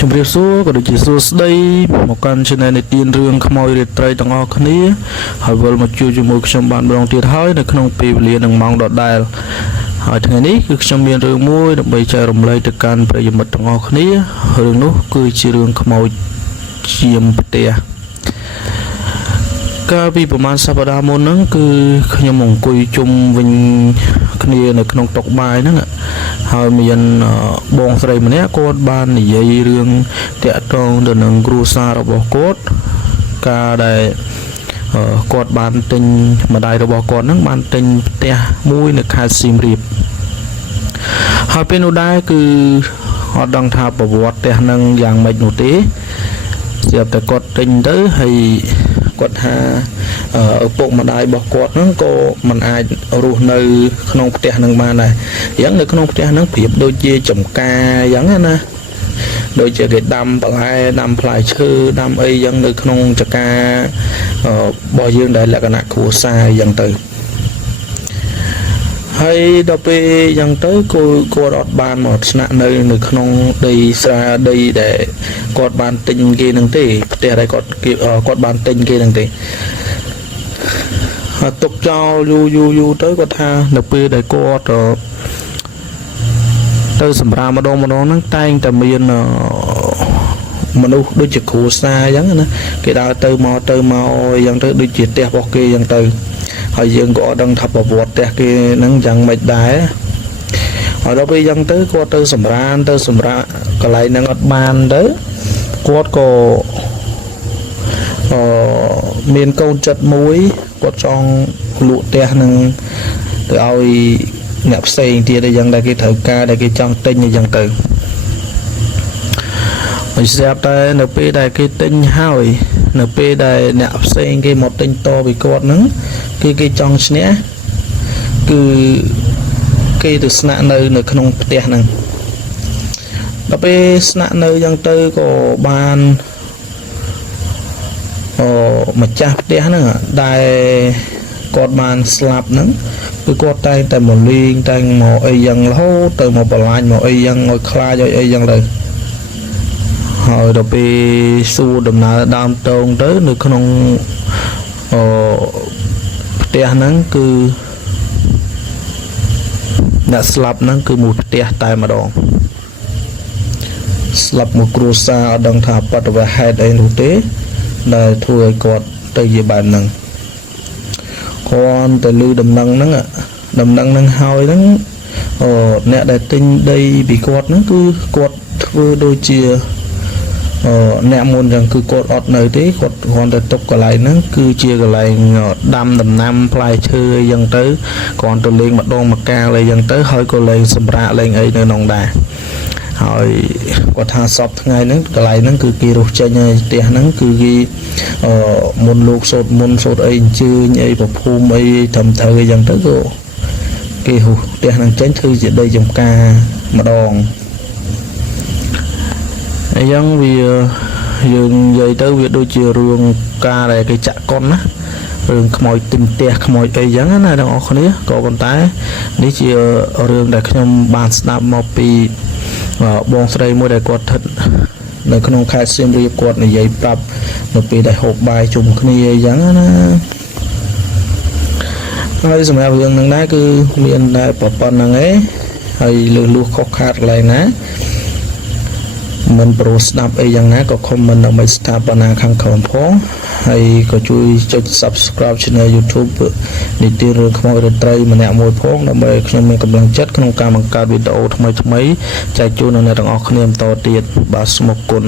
ជំរាបសួរក៏ដូចជាសួស្តីមកកាន់ channel នៃទានរឿងខ្មោចរាត្រីទាំងអស់គ្នាហើយវិលមកជួបជាមួយខ្ញុំបានម្ដងទៀតហើយនៅក្នុងពេលវេលានិងម៉ោងដដែលហើយថ្ងៃនេះគឺខ្ញុំមានរឿងមួយដើម្បីចែករំលែកទៅកាន់ប្រិយមិត្តទាំងអស់គ្នារឿងនោះគឺជារឿងខ្មោចជាមផ្ទះកាលពីប្រហែលសប្តាហ៍មុនហ្នឹងគឺខ្ញុំអង្គុយជុំវិញគ្នានៅក្នុងតុបាយហ្នឹងហើយមានបងស្រីម្នាក់គាត់បាននិយាយរឿងតាក់ទងទៅនឹងគ្រួសាររបស់គាត់ការដែលគាត់បានទិញម្ដាយរបស់គាត់ហ្នឹងបានទិញផ្ទះមួយនៅខេត្តសៀមរាបហើយពេលនោះដែរគឺអត់ដឹងថាប្រវត្តិផ្ទះហ្នឹងយ៉ាងម៉េចនោះទេស្រាប់តែគាត់ទិញទៅហើយគាត់ថាឪពុកម្ដាយរបស់គាត់ហ្នឹងក៏មិនអាចរស់នៅក្នុងផ្ទះហ្នឹងបានដែរអញ្ចឹងនៅក្នុងផ្ទះហ្នឹងប្រៀបដូចជាចំការអញ្ចឹងណាដូចជាគេដាំបន្លែដាំផ្លែឈើដាំអីអញ្ចឹងនៅក្នុងចការរបស់យើងដែលលក្ខណៈគ្រួសារអញ្ចឹងទៅហើយដល់ពេលអញ្ចឹងទៅគាត់អត់បានមកស្នាក់នៅក្នុងដីស្រាដីដែលគាត់បានទិញគេនឹងទេផ្ទះដែលគាត់បានទិញគេនឹងទេហើយទុកចោលយូរទៅគាត់ថានៅពេលដែលគាត់ទៅសម្រាមម្ដងហ្នឹងតែងតែមានមនុស្សដូចជាគ្រួសារអញ្ចឹងណាគេដើរទៅមកអញ្ចឹងទៅដូចជាផ្ទះរបស់គេអញ្ចឹងទៅហើយយើងក៏អត់ដឹងថាប្រវត្តិផ្ទះគេហ្នឹងយ៉ាងម៉េចដែរហើយដល់ពេលអញ្ចឹងទៅគាត់ទៅសម្រាកន្លែងហ្នឹងអត់បានទៅគាត់ក៏មានកូនចិត្តមួយគាត់ចង់លក់ផ្ទះហ្នឹងទៅឲ្យអ្នកផ្សេងទៀតអីយ៉ាងដែលគេត្រូវការដែលគេចង់ទិញអីយ៉ាងទៅហើយស្រាប់តែនៅពេលដែលគេទិញហើយនៅពេលដែលអ្នកផ្សេងគេមកទិញតពីគាត់ហ្នឹងគេចង់ឈ្នះគឺគេទៅស្នាក់នៅក្នុងផ្ទះហ្នឹងដល់ពេលស្នាក់នៅយ៉ាងទៅក៏បានម្ចាស់ផ្ទះហ្នឹងដែលគាត់បានស្លាប់ហ្នឹងគឺគាត់តែងតែមកលេងតែងមកអីយ៉ាងរហូតទៅមកបន្លាញមកអីយ៉ាងឲ្យខ្លាចឲ្យអីយ៉ាងទៅហើយដល់ពេលសួរដំណើរដើមតងទៅនៅក្នុងផ្ទះហ្នឹងគឺអ្នកស្លាប់ហ្នឹងគឺមួយផ្ទះតែម្ដងស្លាប់មួយគ្រួសារអត់ដឹងថាបរិវេហេតុអីនោះទេដែលធ្វើឲ្យគាត់ទៅជាបែបហ្នឹងគាត់ទៅលឺដំណឹងហ្នឹងហើយហ្នឹងអ្នកដែលទិញដីពីគាត់ហ្នឹងគឺគាត់ធ្វើដូចជាអ្នកមុនចឹងគឺគាត់អត់នៅទេគាត់គ្រាន់តែទុកកន្លែងហ្នឹងគឺជាកន្លែងដាំដំណាំផ្លែឈើអីចឹងទៅគ្រាន់តែលេងម្ដងម្កាលអីចឹងទៅហើយក៏លេងសម្រាកលេងអីនៅក្នុងដែរហើយគាត់ថាសពថ្ងៃហ្នឹងកន្លែងហ្នឹងគឺគេរស់ចេញហើយផ្ទះហ្នឹងគឺគេមុនលោកសូត្រអីអញ្ជើញអីប្រភូមិអីត្រឹមត្រូវអីចឹងទៅក៏គេហុះផ្ទះហ្នឹងចេញធ្វើជាដីចំការម្ដងអញ្ចឹងវាយើងនិយាយទៅវាដូចជារឿងការដែលគេចាក់កុនណារឿងខ្មោចទិញផ្ទះខ្មោចអីចឹងណាទាំងអស់គ្នាក៏ប៉ុន្តែនេះជារឿងដែលខ្ញុំបានស្ដាប់មកពីបងស្រីមួយដែលគាត់ស្ថិតនៅក្នុងខេត្តសៀមរាបគាត់និយាយប្រាប់នៅពេលដែលហូបបាយជុំគ្នាអីចឹងណាហើយសម្រាប់រឿងហ្នឹងដែរគឺមានតែប៉ុណ្្នឹងឯងហើយលឺខុសខាតកន្លែងណាមិនប្រួស្ដាប់អីយ៉ាងណាក៏ខមមិនដើម្បីស្ថាបនាខាងក្រោមផងហើយក៏ជួយចុច Subscribe Channel YouTube នីតិរឿងខ្មោចរាត្រីម្នាក់មួយផងដើម្បីខ្ញុំមានកម្លាំងចិត្តក្នុងការបង្កើតវីដេអូថ្មីចែកជូនដល់អ្នកទាំងអស់គ្នាបន្តទៀតបាទសូមអរគុណ